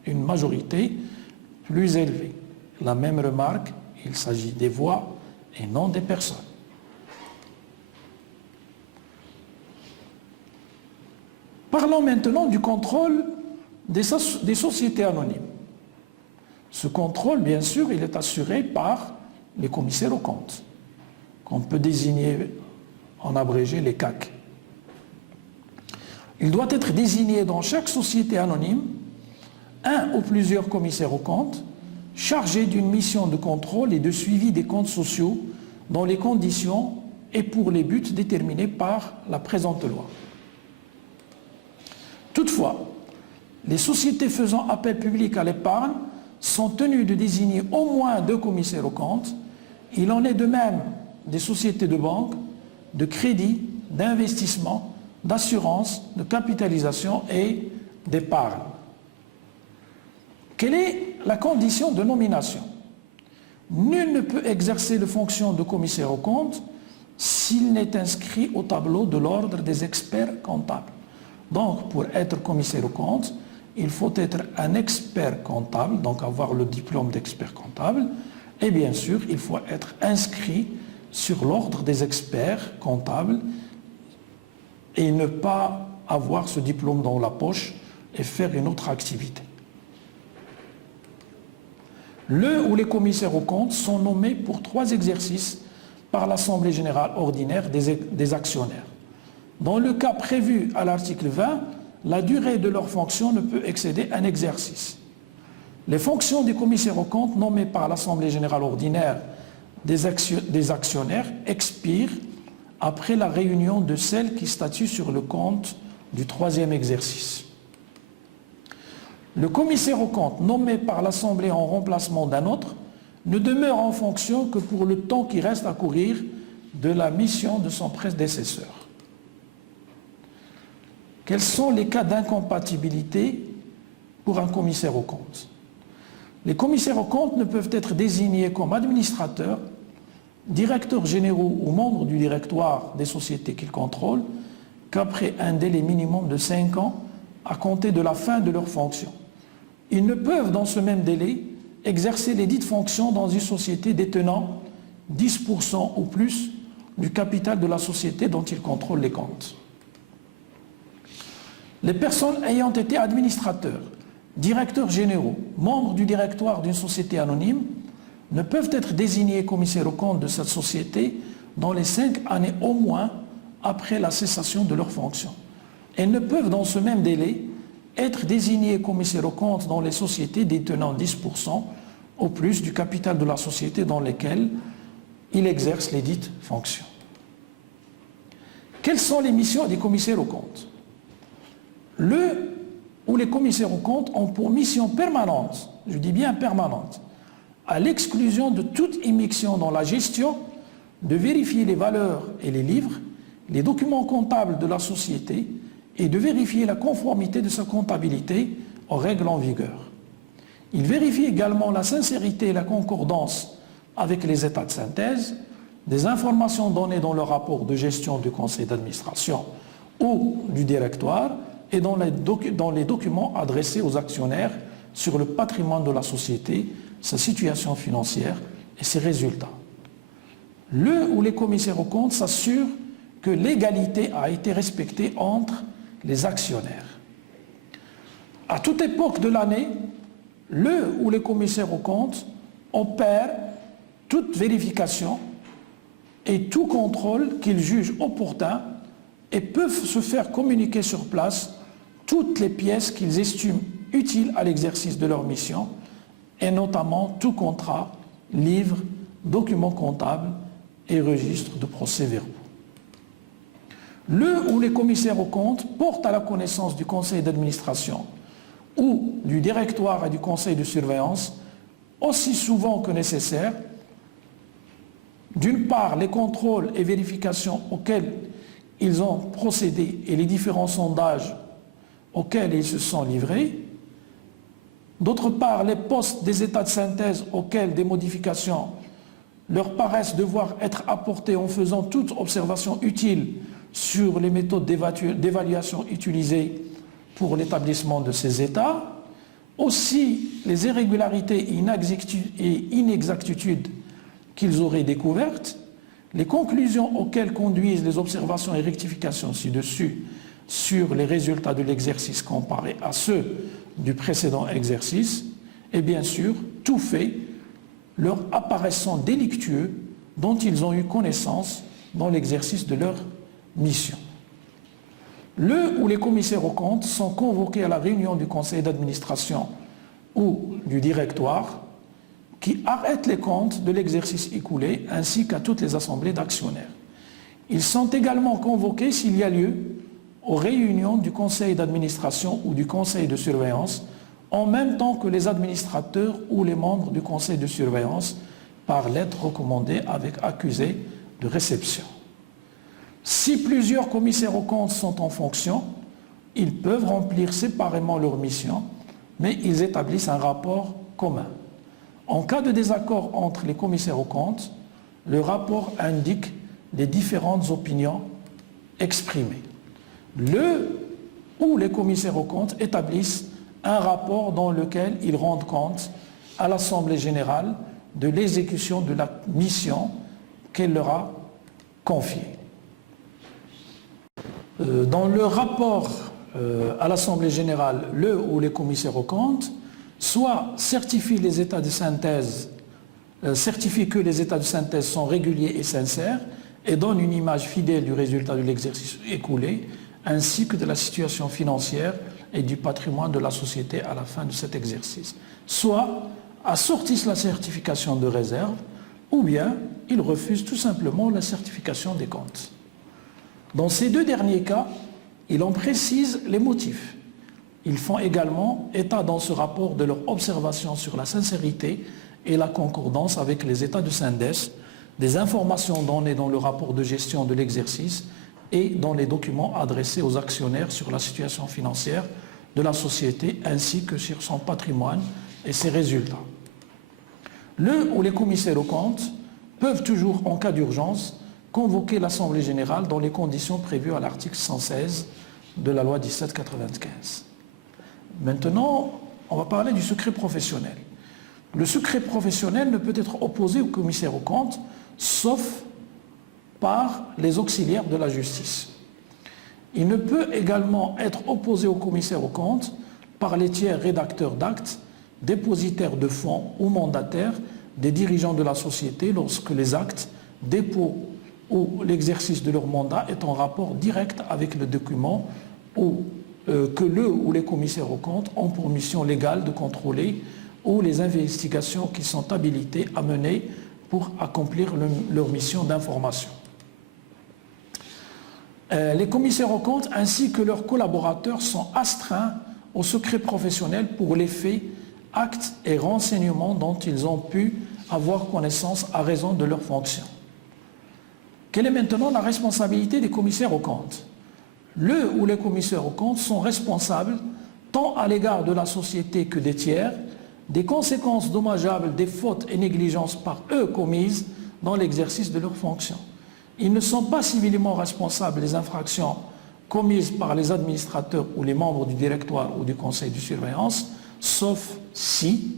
une majorité plus élevée. La même remarque, il s'agit des voix et non des personnes. Parlons maintenant du contrôle des sociétés anonymes. Ce contrôle, bien sûr, il est assuré par les commissaires aux comptes, qu'on peut désigner en abrégé les CAC. Il doit être désigné dans chaque société anonyme un ou plusieurs commissaires aux comptes chargés d'une mission de contrôle et de suivi des comptes sociaux dans les conditions et pour les buts déterminés par la présente loi. Toutefois, les sociétés faisant appel public à l'épargne sont tenues de désigner au moins 2 commissaires aux comptes. Il en est de même des sociétés de banque, de crédit, d'investissement, d'assurance, de capitalisation et d'épargne. Quelle est la condition de nomination? Nul ne peut exercer les fonctions de commissaire aux comptes s'il n'est inscrit au tableau de l'ordre des experts comptables. Donc, pour être commissaire aux comptes, il faut être un expert comptable, donc avoir le diplôme d'expert comptable, et bien sûr, il faut être inscrit sur l'ordre des experts comptables et ne pas avoir ce diplôme dans la poche et faire une autre activité. Le ou les commissaires aux comptes sont nommés pour 3 exercices par l'Assemblée générale ordinaire des actionnaires. Dans le cas prévu à l'article 20, la durée de leur fonction ne peut excéder un exercice. Les fonctions des commissaires aux comptes nommés par l'Assemblée générale ordinaire des actionnaires expirent après la réunion de celles qui statuent sur le compte du 3e exercice. Le commissaire aux comptes nommé par l'Assemblée en remplacement d'un autre ne demeure en fonction que pour le temps qui reste à courir de la mission de son prédécesseur. Quels sont les cas d'incompatibilité pour un commissaire aux comptes? Les commissaires aux comptes ne peuvent être désignés comme administrateurs, directeurs généraux ou membres du directoire des sociétés qu'ils contrôlent qu'après un délai minimum de 5 ans à compter de la fin de leur fonction. Ils ne peuvent, dans ce même délai, exercer les dites fonctions dans une société détenant 10% ou plus du capital de la société dont ils contrôlent les comptes. Les personnes ayant été administrateurs, directeurs généraux, membres du directoire d'une société anonyme ne peuvent être désignés commissaires aux comptes de cette société dans les 5 années au moins après la cessation de leurs fonctions. Elles ne peuvent, dans ce même délai, être désignés commissaires aux comptes dans les sociétés détenant 10% au plus du capital de la société dans lesquelles ils exercent les dites fonctions. Quelles sont les missions des commissaires aux comptes? Le ou les commissaires aux comptes ont pour mission permanente, je dis bien permanente, à l'exclusion de toute immixtion dans la gestion, de vérifier les valeurs et les livres, les documents comptables de la société et de vérifier la conformité de sa comptabilité aux règles en vigueur. Il vérifie également la sincérité et la concordance avec les états de synthèse, des informations données dans le rapport de gestion du conseil d'administration ou du directoire et dans les documents adressés aux actionnaires sur le patrimoine de la société, sa situation financière et ses résultats. Le ou les commissaires aux comptes s'assurent que l'égalité a été respectée entre les actionnaires. À toute époque de l'année, le ou les commissaires aux comptes opèrent toute vérification et tout contrôle qu'ils jugent opportun et peuvent se faire communiquer sur place toutes les pièces qu'ils estiment utiles à l'exercice de leur mission, et notamment tout contrat, livre, documents comptables et registres de procès-verbaux. Le ou les commissaires aux comptes portent à la connaissance du conseil d'administration ou du directoire et du conseil de surveillance aussi souvent que nécessaire, d'une part, les contrôles et vérifications auxquels ils ont procédé et les différents sondages auxquels ils se sont livrés, d'autre part, les postes des états de synthèse auxquels des modifications leur paraissent devoir être apportées en faisant toute observation utile sur les méthodes d'évaluation utilisées pour l'établissement de ces états, aussi les irrégularités et inexactitudes qu'ils auraient découvertes, les conclusions auxquelles conduisent les observations et rectifications ci-dessus sur les résultats de l'exercice comparé à ceux du précédent exercice, et bien sûr, tout fait leur apparaissant délictueux dont ils ont eu connaissance dans l'exercice de leur mission. Le ou les commissaires aux comptes sont convoqués à la réunion du conseil d'administration ou du directoire qui arrête les comptes de l'exercice écoulé ainsi qu'à toutes les assemblées d'actionnaires. Ils sont également convoqués s'il y a lieu aux réunions du conseil d'administration ou du conseil de surveillance en même temps que les administrateurs ou les membres du conseil de surveillance par lettre recommandée avec accusé de réception. Si plusieurs commissaires aux comptes sont en fonction, ils peuvent remplir séparément leur mission, mais ils établissent un rapport commun. En cas de désaccord entre les commissaires aux comptes, le rapport indique les différentes opinions exprimées. Le ou les commissaires aux comptes établissent un rapport dans lequel ils rendent compte à l'Assemblée générale de l'exécution de la mission qu'elle leur a confiée. Dans le rapport à l'Assemblée générale, le ou les commissaires aux comptes soit certifient que les états de synthèse sont réguliers et sincères et donnent une image fidèle du résultat de l'exercice écoulé ainsi que de la situation financière et du patrimoine de la société à la fin de cet exercice. Soit assortissent la certification de réserve ou bien ils refusent tout simplement la certification des comptes. Dans ces deux derniers cas, ils en précisent les motifs. Ils font également état dans ce rapport de leur observation sur la sincérité et la concordance avec les états de synthèse, des informations données dans le rapport de gestion de l'exercice et dans les documents adressés aux actionnaires sur la situation financière de la société ainsi que sur son patrimoine et ses résultats. Le ou les commissaires aux comptes peuvent toujours, en cas d'urgence, convoquer l'Assemblée générale dans les conditions prévues à l'article 116 de la loi 1795. Maintenant, on va parler du secret professionnel. Le secret professionnel ne peut être opposé au commissaire aux comptes, sauf par les auxiliaires de la justice. Il ne peut également être opposé au commissaire aux comptes par les tiers rédacteurs d'actes, dépositaires de fonds ou mandataires des dirigeants de la société lorsque les actes, dépôts ou l'exercice de leur mandat est en rapport direct avec le document que le ou les commissaires aux comptes ont pour mission légale de contrôler ou les investigations qui sont habilitées à mener pour accomplir leur mission d'information. Les commissaires aux comptes ainsi que leurs collaborateurs sont astreints au secret professionnel pour les faits, actes et renseignements dont ils ont pu avoir connaissance à raison de leurs fonctions. Quelle est maintenant la responsabilité des commissaires aux comptes? Le ou les commissaires aux comptes sont responsables tant à l'égard de la société que des tiers, des conséquences dommageables des fautes et négligences par eux commises dans l'exercice de leurs fonctions. Ils ne sont pas civilement responsables des infractions commises par les administrateurs ou les membres du directoire ou du conseil de surveillance, sauf si,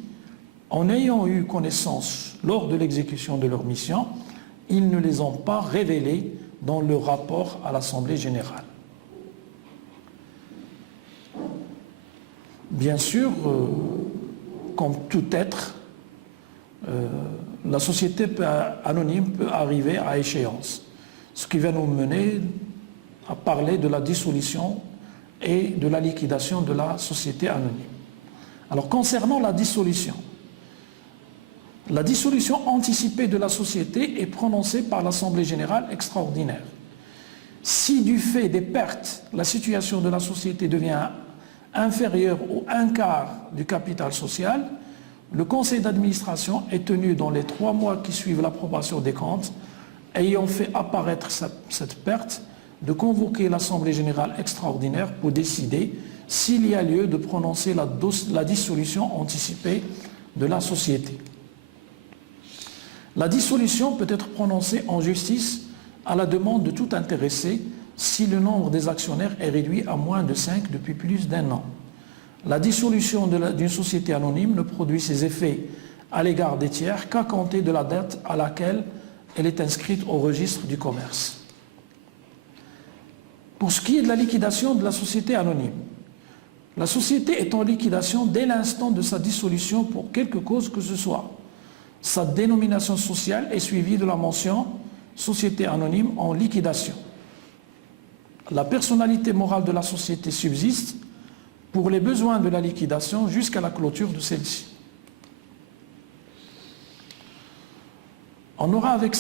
en ayant eu connaissance lors de l'exécution de leur mission, ils ne les ont pas révélées dans le rapport à l'Assemblée générale. Bien sûr, comme tout être, la société anonyme peut arriver à échéance, ce qui va nous mener à parler de la dissolution et de la liquidation de la société anonyme. Alors concernant la dissolution anticipée de la société est prononcée par l'Assemblée générale extraordinaire. Si du fait des pertes, la situation de la société devient inférieure au 1/4 du capital social, le conseil d'administration est tenu dans les 3 mois qui suivent l'approbation des comptes, ayant fait apparaître cette perte, de convoquer l'Assemblée générale extraordinaire pour décider s'il y a lieu de prononcer la dissolution anticipée de la société. La dissolution peut être prononcée en justice à la demande de tout intéressé si le nombre des actionnaires est réduit à moins de 5 depuis plus d'1 an. La dissolution d'une société anonyme ne produit ses effets à l'égard des tiers qu'à compter de la date à laquelle elle est inscrite au registre du commerce. Pour ce qui est de la liquidation de la société anonyme, la société est en liquidation dès l'instant de sa dissolution pour quelque cause que ce soit. Sa dénomination sociale est suivie de la mention « Société anonyme en liquidation ». La personnalité morale de la société subsiste pour les besoins de la liquidation jusqu'à la clôture de celle-ci. On aura avec